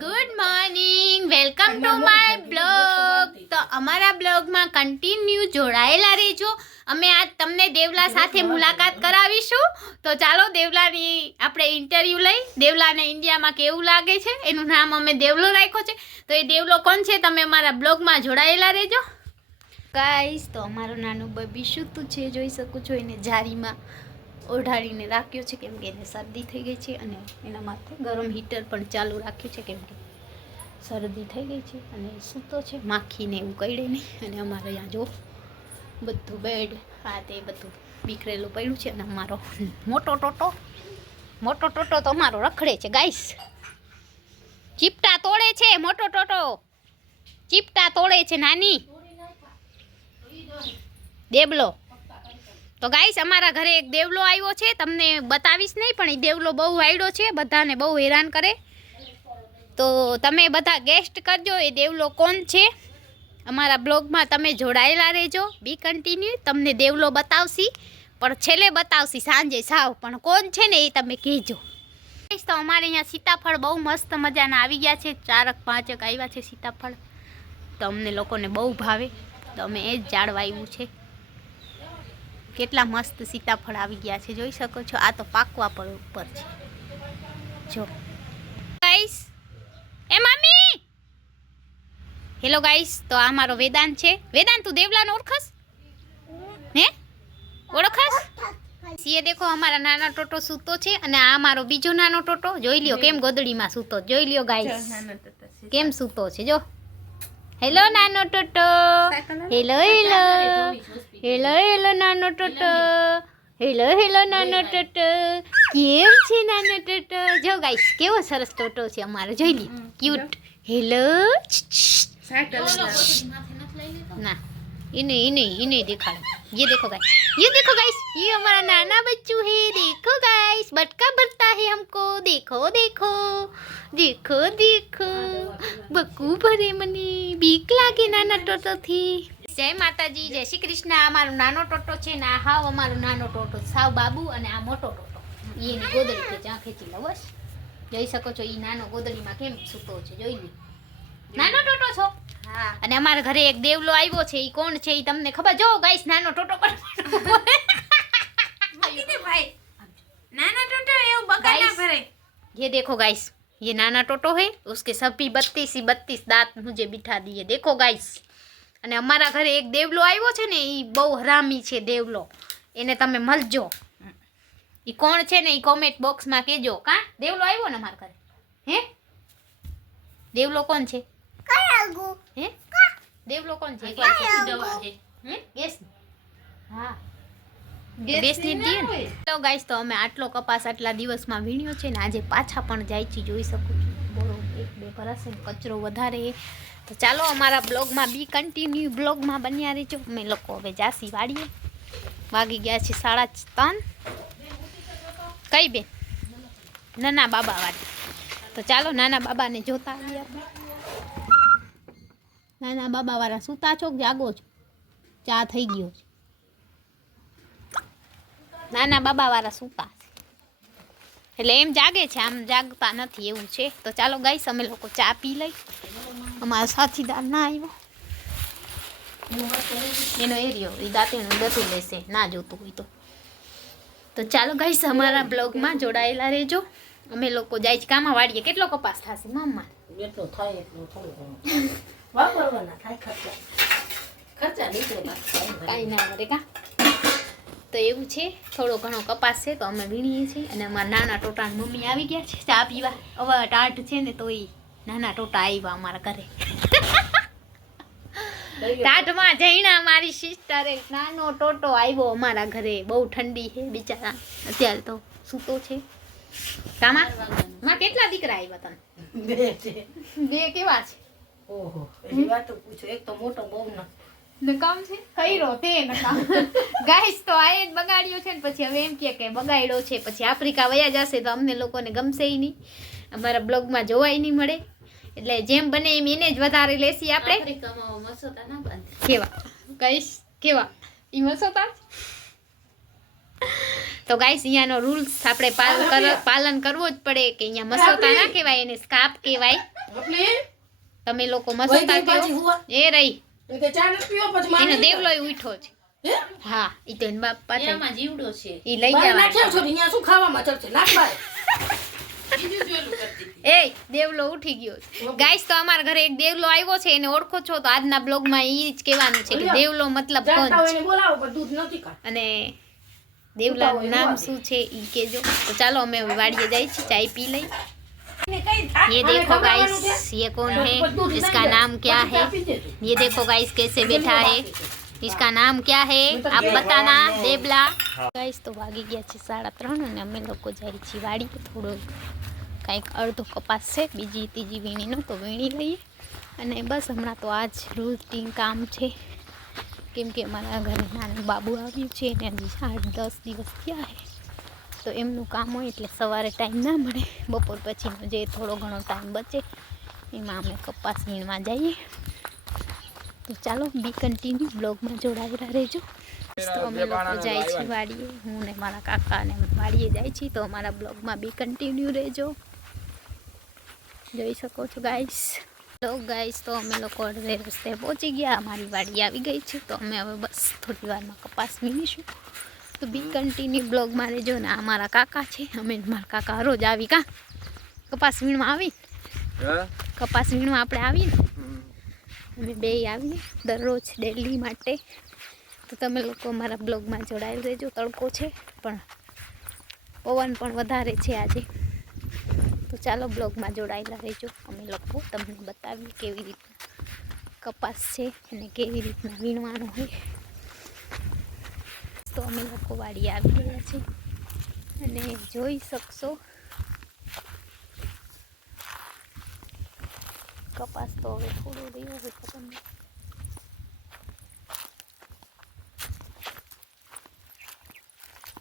Good morning welcome to my blog તો અમારા બ્લોગમાં કન્ટિન્યુ જોડાયેલા રહેજો. અમે આજ તમને દેવલા સાથે મુલાકાત કરાવીશું. તો ચાલો દેવલાની આપણે ઇન્ટરવ્યૂ લઈ. દેવલાને ઇન્ડિયામાં કેવું લાગે છે? એનું નામ અમે દેવલો રાખ્યો છે. તો એ દેવલો કોણ છે? તમે અમારા બ્લોગમાં જોડાયેલા રહેજો. ગાઈસ તો અમારું નાનું બબી તું છે જોઈ શકો છો એને જારીમાં. ઓઢાડીને રાખ્યો છે કેમ કે એને શરદી થઈ ગઈ છે અને એના માથે ગરમ હીટર પણ ચાલુ રાખ્યું છે કેમ કે શરદી થઈ ગઈ છે અને સૂતો છે. માખીને એવું કઈડે નહીં. અને અમારે અહીંયા જો બધું બેડ આ તે બધું બીખરેલું પડ્યું છે અને અમારો મોટો ટોટો મોટો ટોટો તો અમારો રખડે છે. ગાઈસ ચીપટા તોડે છે મોટો ટોટો. ચીપટા તોડે છે નાની. દેબલો. તો ગાઈસ અમારા ઘરે એક દેવલો આવ્યો છે, તમને બતાવીશ નહીં, પણ એ દેવલો બહુ વાયડો છે, બધાને બહુ હેરાન કરે. તો તમે બધા ગેસ્ટ કરજો, એ દેવલો કોણ છે? અમારા બ્લોગમાં તમે જોડાયેલા રહેજો બી કન્ટિન્યુ તમને દેવલો બતાવશી, પણ છેલ્લે બતાવશી સાંજે સાવ, પણ કોણ છે ને એ તમે કહેજો. તો અમારે અહીંયા સીતાફળ બહુ મસ્ત મજાના આવી ગયા છે, ચારક પાંચક આવ્યા છે સીતાફળ. તો અમને લોકોને બહુ ભાવે. તો અમે એ જ આવ્યું છે. કેટલા મસ્ત સીતાફળ આવી ગયા છે જોઈ શકો છો? આ તો પાકવા પર ઉપર છે. જો. ગાઈસ એ મમ્મી હેલો ગાઈસ તો આ મારો વેદાંત છે. વેદાંત તું દેવલાને ઓળખસ? હે? ઓળખસ? સીએ દેખો અમારા નાના ટોટો સૂતો છે અને આ મારો બીજો નાનો ટોટો. જોઈ લ્યો કેમ ગોદડીમાં સૂતો. જોઈ લ્યો ગાઈસ કેમ સૂતો છે જો. હેલો નાનો Toto. Hello hello hello hello નાનો ટોટો હેલો હેલો નાનો ટોટો કેમ છે નાનો ટોટો જો ગાઈસ કેવો સરસ ટોટો છે અમારો જોઈ લ્યો ક્યુટ હેલો ના इन्हें इन्हें इन्हें दिखा ये देखो गाइस ये देखो गाइस ये हमारा नाना बच्चू है देखो गाइस बटका भरता है हमको देखो देखो देखो देखो બકુ ભરે મને બીક લાગે નાના ટોટોથી જય માતાજી જય શ્રી કૃષ્ણ આ મારો નાનો ટોટો છે ને આ હાવ અમારો નાનો ટોટો સાવ બાબુ અને આ મોટો ટોટો ઈ એની ગોદડી છે જ્યાં ખેંચી લો બસ જોઈ શકો છો ઈ નાનો ગોદડીમાં કેમ સૂતો છે જોઈ લી નાનો ટોટો છો હા અને અમારા ઘરે એક દેવલો આવ્યો છે ઈ કોણ છે ઈ તમને ખબર જો ગાઈસ નાનો ટોટો પણ મૂકી દે ભાઈ નાના ટોટો એવું બગા ના Guys. ભરે ये देखो गाइस ये नाना टोटो है उसके सभी बत्तीस ही बत्तीस दांत मुझे बिठा दिए देखो गाइस અને અમારા ઘરે એક દેવલો આવ્યો છે ને એ બહુ હરામી છે દેવલો. એને તમે મળજો. એ કોણ છે ને એ કોમેન્ટ બોક્સમાં કહેજો. કા? દેવલો આવ્યો ને અમારા ઘરે? હે? દેવલો કોણ છે? હે? દેવલો કોણ છે? હે? ગેસ હા. બેસની જ તો ગાઈસ તો અમે આટલો કપાસ આટલા દિવસમાં વીણ્યો છે ને આજે પાછા પણ જાય છે જોઈ શકું છું. બે ભરાશે કચરો વધારે. તો ચાલો અમારા બ્લોગમાં બી કન્ટિન્યુ બ્લોગમાં બન્યા રહેજો. અમે લોકો હવે જાસી વાળીએ. વાગી ગયા છે સાડા ત્રણ. કઈ બેન? નાના બાબા વાળી. તો ચાલો નાના બાબાને જોતા આવીએ નાના બાબા વાળા સૂતા છો જાગો છો? ચા થઈ ગયો છે. નાના બાબા વાળા સૂતા એટલે એમ જાગે છે આમ જાગતા નથી એવું છે. તો ચાલો ગાઈસ અમે લોકો ચા પી લઈ. અમારો સાથીદાર ના આવ્યો. એનો એરિયો એ દાંતેનું બધું લેશે ના જોતું હોય તો. તો ચાલો ગાઈસ અમારા બ્લોગમાં જોડાયેલા રહેજો. અમે લોકો જાય છે કામાં વાળીએ કેટલો કપાસ થશે મમ્મા જેટલો થાય એટલો થોડું વાપરવાના થાય ખર્ચા. ખર્ચા નીકળે કાંઈ ના મળે કા? તો એવું છે થોડો ઘણો કપાસ છે તો અમે વીણીએ છીએ અને અમારા નાના ટોટાની મમ્મી આવી ગયા છે ચા પીવા. હવે ટાટ છે ને તો એ નાના ટોટા આવ્યા અમારા ઘરે. ટાટમાં જઈના મારી સિસ્ટરે નાનો ટોટો આવ્યો અમારા ઘરે. બહુ ઠંડી છે બિચારા. અત્યારે તો સૂતો છે. કામા માં કેટલા દીકરા આવ્યા તને? બે છે. બે કેવા છે? ઓહો એની વાતો પૂછો. એક તો મોટો બહુ ન નકામ છે? ખૈરો તે નકામ. ગાઈસ તો આ જ બગાડ્યો છે ને પછી હવે એમ કે કે બગાડ્યો છે પછી આફ્રિકા વયા જશે તો અમને લોકોને ગમશે નહીં. અમારા બ્લોગમાં જોવાય નહીં મળે. એટલે જેમ બને એમ એને જ વધારે લેસી આપણે. આફ્રિકામાં મસોતા ના બાંધે. કેવા? ગાઈસ કેવા? ઈ મસોતા તો ગાઈસ અહીંયાનો રૂલ્સ આપણે પાલન કરવું જ પડે કે અહીંયા મસોતા ના કહેવાય એને સ્કાપ કહેવાય. તમે લોકો મસોતા ગઈ પાછી કહો એ રહી. એ ચા નથી પીવો પછી મારે એનો દેવલો ઉઠો છે હે? હા ઈ તો એના બાપ પાછળ એમાં જીવડો છે. ઈ લઈ જવા નાખ્યા છો અહીંયા શું ખાવામાં ચડશે? નાખ બાય બીજું જોયેલું કરતી હતી? એ દેવલો ઉઠી ગયો. ગાઈસ તો અમારા ઘરે એક દેવલો આવ્યો છે એને ઓળખો છો? તો આજના બ્લોગમાં ઈ જ કહેવાનું છે કે દેવલો મતલબ કોણ છે એને બોલાવો પણ દૂધ નથી કાઢ અને દેવલાનું નામ શું છે ઈ કેજો તો ચાલો અમે વાડીએ જાય છીએ ચાય પી લઈ ये देखो गाइस ये कौन है इसका नाम क्या है ये देखो गाइस कैसे बैठा है इसका नाम क्या है आप बताना देवला ગાઈસ તો વાગી ગયા છે સાડા ત્રણ અને અમે લોકો જાય છીએ વાડીએ થોડોક કાંઈક અડધો કપાસ છે બીજી ત્રીજી વીણીનો તો વીણી લઈએ અને બસ હમણાં તો આ જ રૂટીન કામ છે કેમ કે મારા ઘરે નાનું બાબુ આવ્યું છે અને હજી આઠ દસ દિવસ થયા છે તો એમનું કામ હોય એટલે સવારે ટાઈમ ના મળે. બપોર પછીનો જે થોડો ઘણો ટાઈમ બચે એમાં અમે કપાસ વીણવા જઈએ. તો ચાલો બી કન્ટિન્યુ બ્લોગમાં જોડાયેલા રહેજો. તો અમે લોકો જાય છીએ વાડીએ. હું ને મારા કાકા ને વાડીએ જાય છીએ. તો અમારા બ્લોગમાં બી કન્ટિન્યુ રહેજો. જોઈ શકો છો ગાઈસ તો ગાઈસ તો અમે લોકો અડધે રસ્તે પહોંચી ગયા. અમારી વાડી આવી ગઈ છે. તો અમે હવે બસ થોડી વારમાં કપાસ વીણીશું. તો બી કન્ટિન્યુ બ્લોગમાં રહેજો ને આ મારા કાકા છે. અમે મારા કાકા રોજ આવી કા? કપાસ વીણવા આવી? કપાસ વીણવા આપણે આવીને અમે બે આવીએ દરરોજ ડેલી માટે. તો તમે લોકો અમારા બ્લોગમાં જોડાયેલ રહેજો તડકો છે પણ પવન પણ વધારે છે આજે. તો ચાલો બ્લોગમાં જોડાયેલા રહેજો. અમે લોકો તમને બતાવીએ કેવી રીતના કપાસ છે અને કેવી રીતના વીણવાનું હોય. તો અમે લોકો વાડી આવી ગયા છે. અને જોઈ શકશો. કપાસ તો હવે થોડું રહ્યું છે ખબર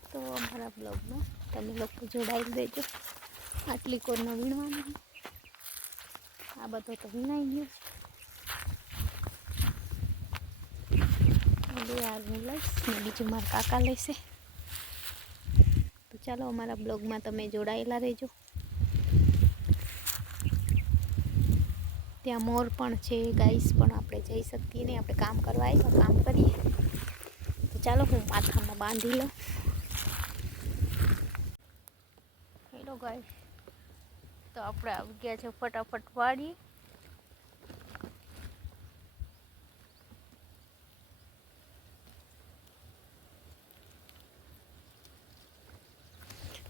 તો અમારા બ્લોગમાં તમે લોકો જોડાઈ દેજો આટલી કોરનો વીણવાની આ બધો તો વીણાઈ ગયો છે બે હાર હું લઈશ ને બીજું મારા કાકા લેશે. તો ચાલો અમારા બ્લોગમાં તમે જોડાયેલા રહેજો. ત્યાં મોર પણ છે, ગાઈસ પણ આપણે જઈ શકીએ નહીં. આપણે કામ કરવા આવ્યા, કામ કરીએ. તો ચાલો હું માથામાં બાંધી લઉં. Hello guys. તો આપણે આવી ગયા છે ફટાફટ વાળી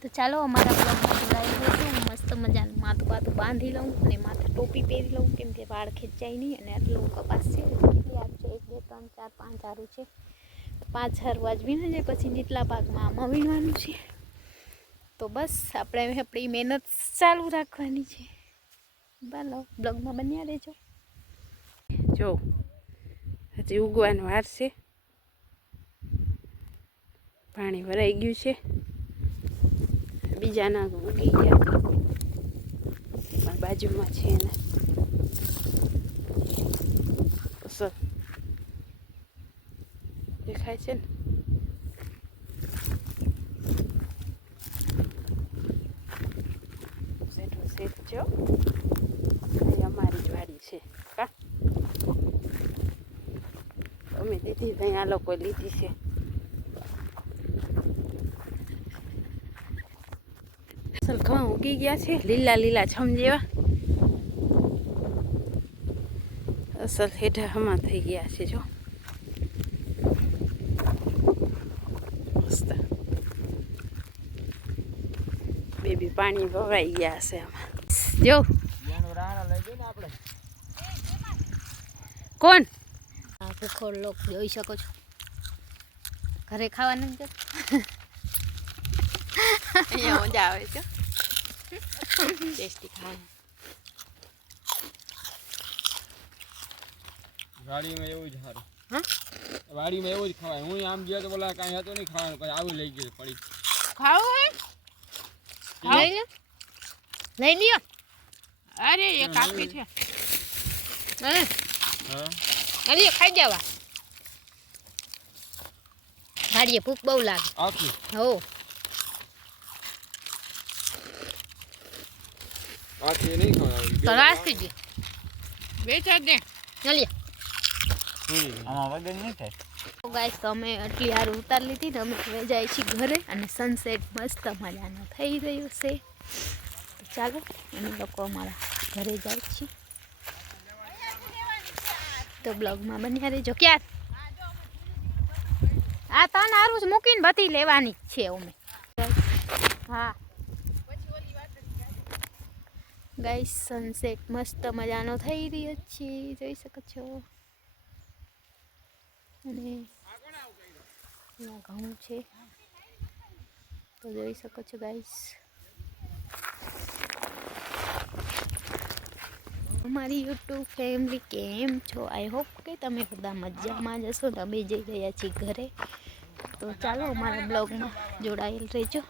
તો ચાલો અમારા બ્લોગમાં જોડાઈ રહેજો હું મસ્ત મજાનું માથું પાથું બાંધી લઉં અને માથે ટોપી પહેરી લઉં. કેમ કે વાળ ખેંચાય નહીં અને આટલું કપાસ છે. કેટલી એક, બે, ત્રણ, ચાર, પાંચ હારું છે. પાંચ હારું આજ વીણે જાય, પછી નીચલા ભાગમાં આમાં વીણવાનું છે. તો બસ, આપણે આપણી મહેનત ચાલુ રાખવાની છે. ચાલો બ્લોગમાં બન્યા રહેજો. જો, હજી ઉગવાનો વાર છે. પાણી ભરાઈ ગયું છે. બીજાના ઉગી ગયા. પણ બાજુમાં છે એના અસર દેખાય છે ને? સેઠો શેઠ જો અહીં અમારી જ વાડી છે. કા? અમે દીધી ત્યાં આ લોકો લીધી છે. અસલ ઘઉં ઉગી ગયા છે. લીલા લીલા છમ જેવા. અસલ હેઠા હમા થઈ ગયા છે જો. મસ્ત. બેબી પાણી ભવાઈ ગયા છે આમાં. જો. કોણ? આ ભૂખો લોક જોઈ શકો છો. ઘરે ખાવા જ અહીંયા મજા આવે છે. ટેસ્ટી ખાવાનું વાડીમાં એવું જ સારું. હા? વાડીમાં એવું જ ખવાય. હું આમ ગયો તો બોલા કાંઈ હતું નહીં ખાવાનું પછી આવું લઈ ગયું પડી. ખાવું હે? લઈ લો લઈ લ્યો. અરે એ કાપી છે. હા? અરે ખાઈ જવા. ગાડીએ ભૂખ બહુ લાગે. આખી હો. બાકી નહીં ખવડાવવાની. તો રાખી દે વેચા દે ચાલીએ. આમાં વગર નહીં થાય. ગાઈસ તો અમે આટલી હાર ઉતાર લીધી ને અમે હવે જાય છીએ ઘરે અને સનસેટ મસ્ત મજાનો થઈ રહ્યો છે. તો ચાલો અમે લોકો અમારા ઘરે જાય છીએ. તો બ્લોગમાં બન્યા રહેજો. ક્યાં? આ તન હારું જ મૂકીને બધી લેવાની જ છે અમે. હા. ગાઈસ સનસેટ મસ્ત મજાનો થઈ રહ્યો છે, જોઈ શકો છો. અને ઘઉં છે. તો જોઈ શકો છો ગાઈસ. અમારી યુટ્યુબ ફેમિલી કેમ છો? આઈ હોપ કે તમે બધા મજામાં જ હશો. તમે જઈ ગયા છીએ ઘરે. તો ચાલો અમારા બ્લોગમાં જોડાયેલ રહેજો.